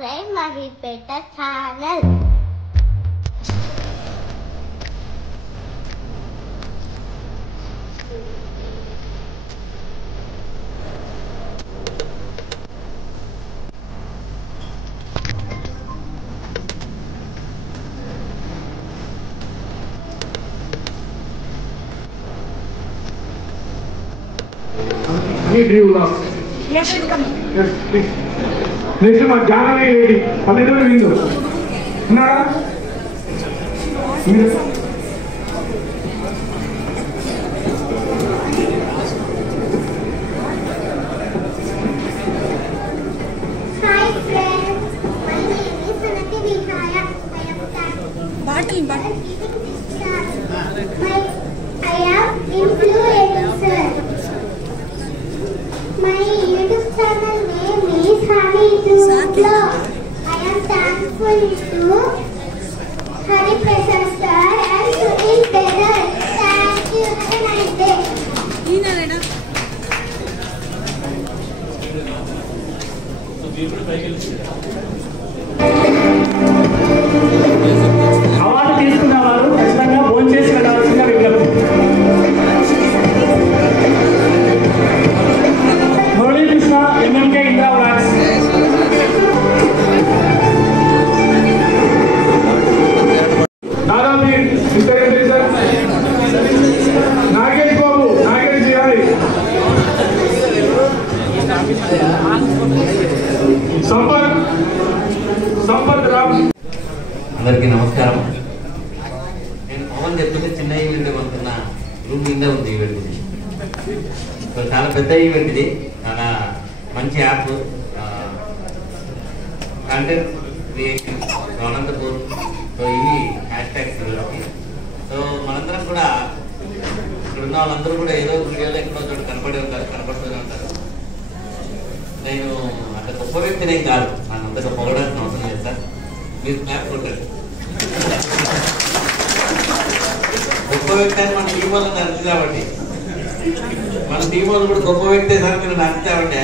ప్రైమరీపేట channel. Next మా జానవి రెడ్డి 12 విందు ఉన్నారా? My YouTube channel name is Honey2Flow. I am thankful to Hari Prasad sir and Sunil brother. Thank you. Have a nice day. Award తీసుకున్న వారు ఖచ్చితంగా భోజనం చేసి వెళ్ళవలసిన విజ్ఞప్తి. Muralikrishna MMK Indira vlogs. నాగేష్ బాబు నాగేష్ చేయాలి. సంపత్ రామ్. అందరికీ నమస్కారం. నేను పవన్ చెప్తుంటే చిన్న ఈవెంట్ అనుకున్న రూమ్ కింద ఉంది ఈవెంట్. సో చాలా పెద్ద ఈవెంట్ ఇది, చాలా మంచి app, content creation, Anantapur. So ఇవి హ్యాష్ ట్యాగ్స్. సో మనందరం కూడా ఇక్కడ ఉన్న వాళ్ళందరూ కూడా ఏదో వీడియోలో ఎక్కడో చోటు కనపడుతూనే ఉంటారు. నేను అంత గొప్ప వ్యక్తినేం కాదు, నాకు అంత పొగడాల్సిన అవసరం లేదు సార్. మీరు క్లాప్ కొట్టారు. గొప్ప వ్యక్తి అని మన టీం వాళ్ళు నచ్చింది కాబట్టి, మన టీం వాళ్ళు కూడా గొప్ప వ్యక్తే సార్ మీరు నచ్చామంటే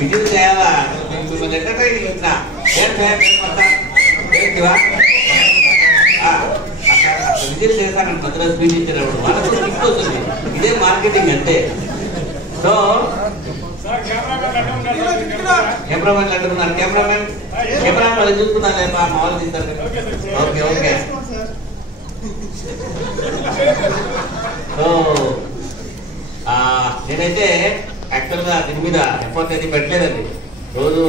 విజిట్ చేయాలా, మిమ్మల్ని ఎంటర్టైనింగ్ ఇచ్చిన విజిట్ చేశాను మధ్యలో స్పీచ్ ఇచ్చేటప్పుడు వాళ్ళకు గిఫ్ట్ వస్తుంది. ఇదే మార్కెటింగ్ అంటే. సో కెమెరామెన్ అంటున్నారు, కెమెరామెన్ వాళ్ళు చూసుకున్నాను లేదు, మా వాళ్ళు తీస్తారు. Okay okay. సో నేనైతే యాక్చువల్గా దీని మీద ఎఫర్ట్ అయితే పెట్టలేదండి. రోజు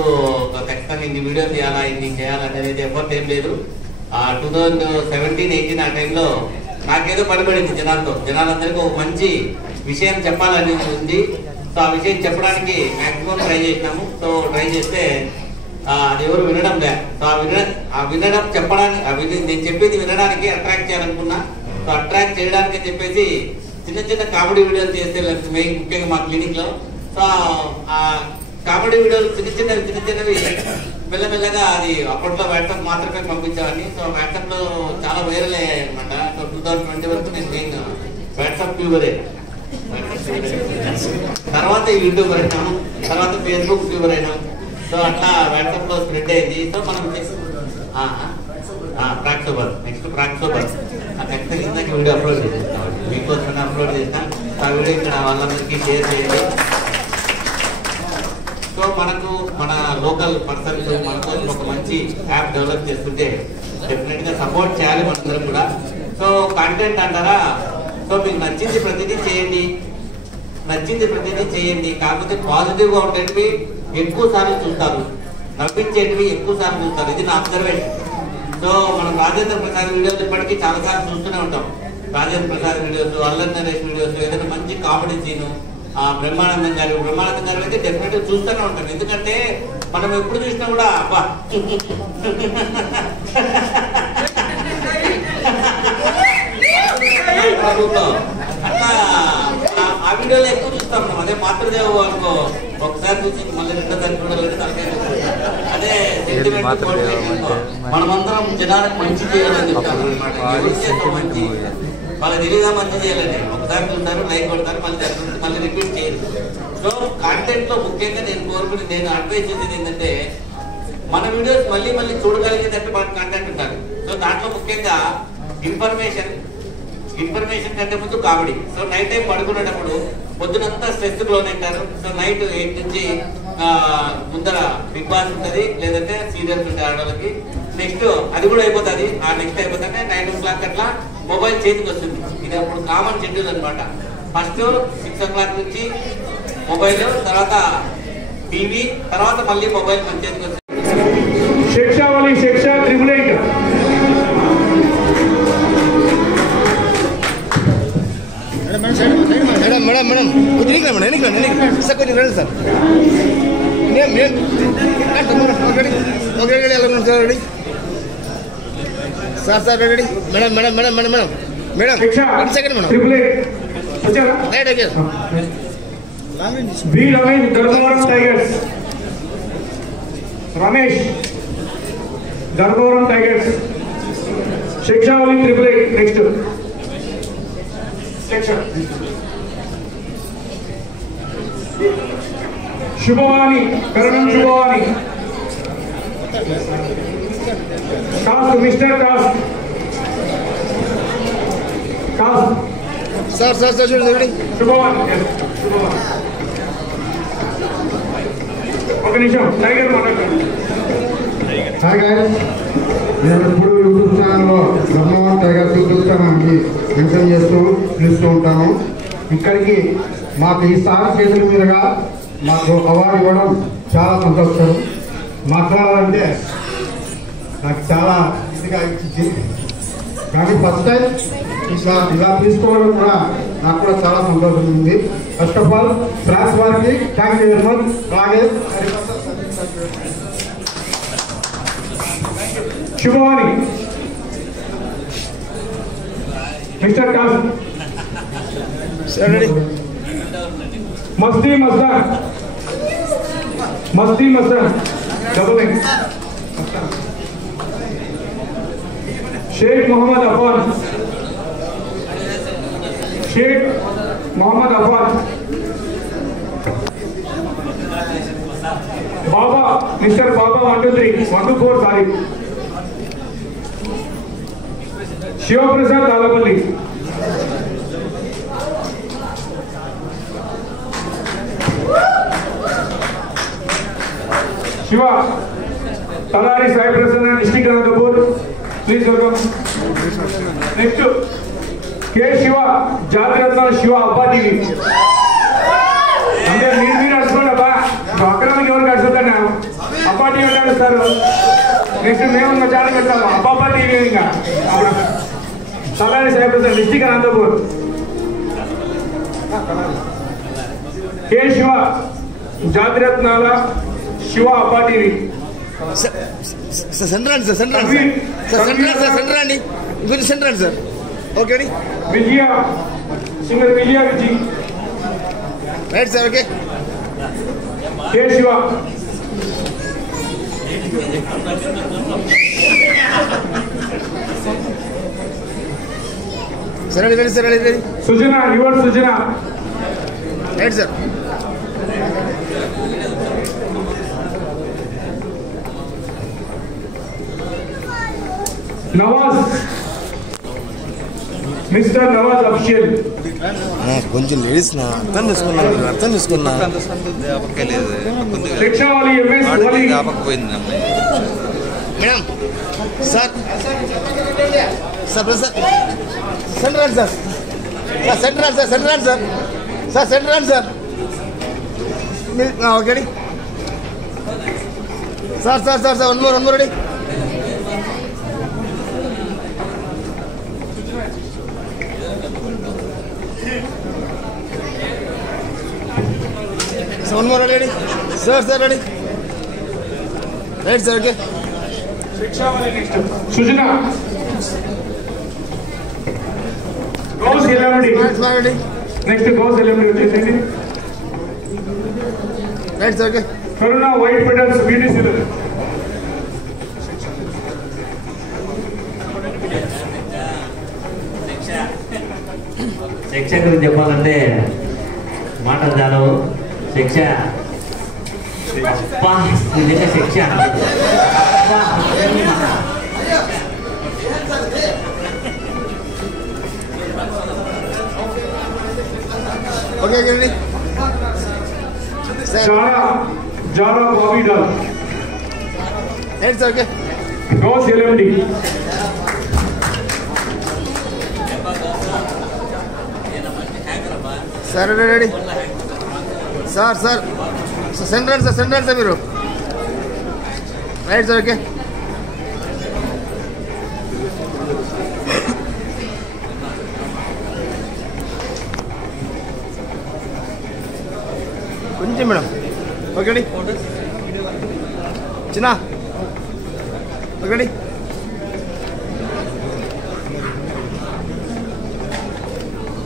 ఖచ్చితంగా ఇన్ని వీడియో తీయాలా, ఇన్ని చేయాలనేది అయితే ఎఫర్ట్ ఏం లేదు. 2017-18 ఆ టైంలో నాకేదో పనిపడింది జనాలందరికీ ఒక మంచి విషయం చెప్పాలని ఉంది. సో ఆ విషయం చెప్పడానికి మ్యాక్సిమం ట్రై చేసినాము. సో ట్రై చేస్తే అది ఎవరు వినడం లే. సో ఆ వినడం చెప్పడానికి, నేను చెప్పేది వినడానికి అట్రాక్ట్ చేయాలనుకున్నా. సో అట్రాక్ట్ చేయడానికి చెప్పేసి చిన్న కామెడీ వీడియోలు చేస్తే ముఖ్యంగా మా క్లినిక్ లో. సో ఆ కామెడీ వీడియోలు చిన్నవి మెల్లమెల్లగా అది అప్పట్లో వాట్సాప్ మాత్రమే పంపించేవాడిని. సో వాట్సాప్ లో చాలా వైరల్ అయ్యాయి అనమాట. సో 2020 వరకు నేను మెయిన్ వాట్సాప్ ట్యూబరే. తర్వాత యూట్యూబర్ అయినాము, తర్వాత ఫేస్బుక్ ట్యూబర్ అయినాం. సో అట్లా వాట్సాప్ లో స్ప్రెడ్ అయింది. సో మనం ప్రాక్సోబర్, నెక్స్ట్ ప్రాక్సోబర్ ఖచ్చితంగా ఇందాక వీడియో అప్లోడ్ చేసేస్తాం. మీకోసం అప్లోడ్ చేస్తాం. ఆ వీడియో ఇక్కడ వాళ్ళందరికీ షేర్ చేయండి. సో మనకు మన లోకల్ పర్సన్స్ మన కోసం ఒక మంచి యాప్ డెవలప్ చేస్తుంటే డెఫినెట్ గా సపోర్ట్ చేయాలి మనందరం కూడా. సో కంటెంట్ అంటారా, సో మీకు నచ్చింది ప్రతిదీ చేయండి. కాకపోతే పాజిటివ్ గా ఉండేటివి ఎక్కువ సార్లు చూస్తారు, నవ్వించేటివి ఎక్కువ సార్లు చూస్తారు. ఇది నా అబ్జర్వేషన్. సో మనం రాజేంద్ర ప్రసాద్ వీడియోస్ ఇప్పటికీ చాలా సార్లు చూస్తూనే ఉంటాం. రాజేంద్ర ప్రసాద్ వీడియోస్, అల్లరి నరేష్ వీడియోస్, ఏదైనా మంచి కామెడీ సీను, బ్రహ్మానందం గారు అయితే డెఫినెట్ గా చూస్తూనే ఉంటాం. ఎందుకంటే మనం ఎప్పుడు చూసినా కూడా అబ్బా అట్లా ఆ వీడియోలో ఎక్కువ చూస్తాం మనం. అదే మాతృదేవ అనుకో, ఒకసారి చూసి మళ్ళీ రెండోసారి చూడాలంటే అదే సెంటిమెంట్. మనమందరం జనాలకు మంచి చేయాలని చెప్తాం అనమాట. మంచి వాళ్ళకి తెలియదా మంచి చేయాలండి. ఒకసారి చూస్తారు, లైక్ కొడతారు, మళ్ళీ రిపీట్ చేయరు. సో సో కాంటెంట్ లో ముఖ్యంగా నేను అడ్వైజ్ చేసేది ఏంటంటే మన వీడియోస్ మళ్ళీ మళ్ళీ చూడగలిగేటట్టు మన కంటెంట్ ఉండాలి. సో దాంట్లో ముఖ్యంగా ఇన్ఫర్మేషన్ కంటే ముందు కామెడీ. సో నైట్ టైం పడుకునేటప్పుడు పొద్దునంతా స్ట్రెస్ లోనే ఉంటారు. సో నైట్ 8 నుంచి ముందర బిగ్ బాస్ ఉంటుంది, లేదంటే సీరియల్స్ ఉంటాయి ఆడవాళ్ళకి. నెక్స్ట్ అది కూడా అయిపోతుంది. ఆ నెక్స్ట్ అయిపోతే 9 o'clock అట్లా మొబైల్ చేతికి వస్తుంది. ఇది అప్పుడు కామన్ షెడ్యూల్ అనమాట. ఫస్ట్ 6 o'clock నుంచి మొబైల్, తర్వాత టీవీ, తర్వాత మళ్ళీ మొబైల్ మన చేతికి వస్తుంది. శిక్షావళి శిక్ష 888. మేడం సార్ కొంచెం రండి sir. Ready sir ready. Madam second madam. Right okay. B Ramesh Dharmavaram Tigers. Ramesh Dharmavaram Tigers. శిక్షావళి 888. Next section Shubhavani Karanam Shubhavani. కాస్ట్ మిస్టర్ కాస్ట్ సార్ చూడండి. శుభవాణి. ఒక నిమిషం టైగర్ మాట్లాడండి. హాయ్ గైస్, నేను ఎప్పుడు యూట్యూబ్ ఛానల్లో ధర్మవరం టైగర్స్ యూట్యూబ్ ఛానల్కి మెన్షన్ చేస్తూ పిలుస్తూ ఉంటాను. ఇక్కడికి మాకు ఈసారి చేతుల మీదుగా మాకు అవార్డు ఇవ్వడం చాలా సంతోషం. మాట్లాడాలంటే నాకు చాలా ఇదిగా ఇచ్చింది, కానీ ఫస్ట్ టైం ఇలా తీసుకోవడం కూడా నాకు కూడా చాలా సంతోషం ఉంది. ఫస్ట్ ఆఫ్ ఆల్ ఫ్రాన్స్ వారికి థ్యాంక్ యూ వెరీ మచ్. అలాగే శుభవాణి మిస్టర్ కాస్. Masti Mastan double. Sheikh Mohammed Afan. Baba mister Baba 123 sorry. Shivaprasad Talapalli. Shiva Talari Sai Prasanna district Anantapur. Please welcome. Next K Shiva జాతిరత్నాల శివ అబ్బా టీవీ. అంటే మీరు అడుచుకోండి అబ్బా, అక్రమకి ఎవరికి అడుచుతాను అబ్బా టీవీ అంటే అడుస్తారు. నెక్స్ట్ మేము మా ఛానల్ పెడతాము అబ్బా టీవీ. ఇంకా అప్పుడు తలారి సాయి ప్రసన్న డిస్ట్రిక్ట్ అనంతపూర్. కే శివ జాతిరత్నాల Shiva Abba TV. Center sir okay అండి. Vijaya singer Vijaya Vijay. Right sir okay. K Shiva. సరే ready sir ready. Sujana your Sujana. Right sir. Nawaz mister Nawaz official. కొంచెం లేడీస్ అర్థం చేసుకున్నా. శిక్షావళి MS madam sir centre sir okay అండి. Sir one more ready. one more ready. Sir ready. Right sir okay. శిక్షావళి next Sujana. Ghouse ఎలిమిడి. Next Ghouse Elimidi వచ్చేసింది. Right sir okay. Karuna white petals BTC. శిక్ష గురించి చెప్పాలంటే మాటలు చాలవు. శిక్ష అబ్బా, నిజంగా శిక్ష అబ్బా. ఓకే అండి జారా బాబీ డాల్ ఏంటి sir? Okay no celebrity sir ready sir sir centre sir మీరు రైట్ సార్. ఓకే కొంచెం మేడం. ఓకే అండి చిన్న. ఓకే అండి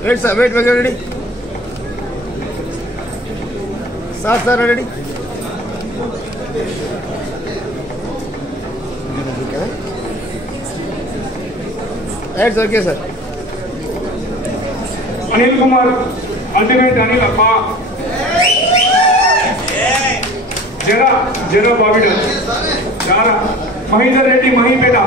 wait sir wait ready sir ready. Right sir. Okay sir. Anil Kumar ultimate Anil అప్ప జరా బాబీ డాల్ జారా మహేందర్ రెడ్డి మహీపేట